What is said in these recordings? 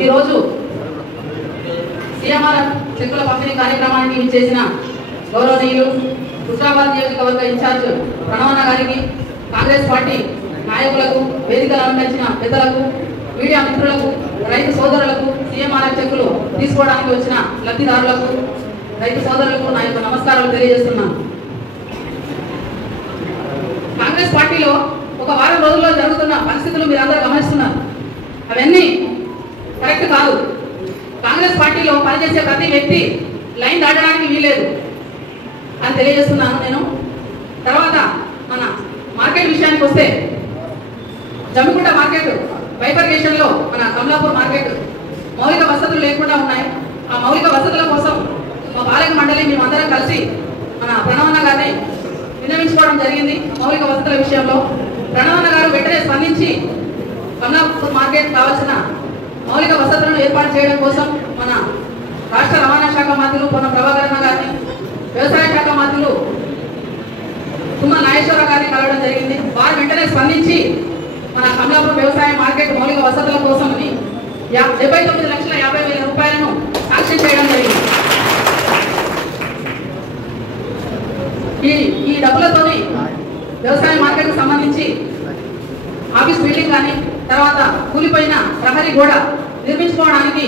ఈరోజు సీఎంఆర్ చెక్కుల పంపిణీ కార్యక్రమానికి చేసిన గౌరవనీయులు హుజరాబాద్ నియోజకవర్గ ఇన్ఛార్జ్ ప్రణవన్న గారికి, కాంగ్రెస్ పార్టీ నాయకులకు, వేదికలు అలంకరించిన పెద్దలకు, మీడియా మిత్రులకు, రైతు సోదరులకు, సీఎంఆర్ చెక్కులు తీసుకోవడానికి వచ్చిన లబ్ధిదారులకు, రైతు సోదరులకు నా యొక్క నమస్కారాలు తెలియజేస్తున్నాను. కాంగ్రెస్ పార్టీలో ఒక వారం రోజుల్లో జరుగుతున్న పరిస్థితులు మీరందరూ గమనిస్తున్నారు. అవన్నీ కరెక్ట్ కాదు. కాంగ్రెస్ పార్టీలో పనిచేసే ప్రతి వ్యక్తి లైన్ దాటడానికి వీలేదు అని తెలియజేస్తున్నాను నేను. తర్వాత మన మార్కెట్ విషయానికి వస్తే, జమ్మికుంట మార్కెట్ బైఫర్కేషన్లో మన కమలాపూర్ మార్కెట్ మౌలిక వసతులు లేకుండా ఉన్నాయి. ఆ మౌలిక వసతుల కోసం మా పాలక మండలి మేమందరం కలిసి మన ప్రణవన్న గారిని విన్నవించుకోవడం జరిగింది. మౌలిక వసతుల విషయంలో ప్రణవన్న గారు వెంటనే స్పందించి కమలాపూర్ మార్కెట్ కావాల్సిన మౌలిక వసతులను ఏర్పాటు చేయడం కోసం మన రాష్ట్ర రవాణా శాఖ మంత్రులు పొన్న ప్రభాకరన్న గారిని, వ్యవసాయ శాఖ మంత్రులు తుమ్మల నాగేశ్వరరావు గారిని కలవడం జరిగింది. వారు వెంటనే స్పందించి మన కమలాపూర్ వ్యవసాయ మార్కెట్ మౌలిక వసతుల కోసం 79,50,000 రూపాయలను శాంక్షన్ చేయడం జరిగింది. ఈ డబ్బులతోనే వ్యవసాయ మార్కెట్కు సంబంధించి ఆఫీస్ బిల్డింగ్ కానీ, తర్వాత కూలిపోయిన ప్రహరీ గోడ నిర్మించుకోవడానికి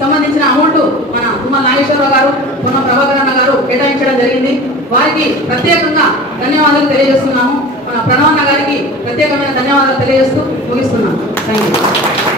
సంబంధించిన అమౌంట్ మన తుమ్మల నాగేశ్వరరావు గారు, పొన్న ప్రభాకరన్న గారు కేటాయించడం జరిగింది. వారికి ప్రత్యేకంగా ధన్యవాదాలు తెలియజేస్తున్నాము. మన ప్రణవన్న గారికి ప్రత్యేకమైన ధన్యవాదాలు తెలియజేస్తూ ముగిస్తున్నాము. Thank you.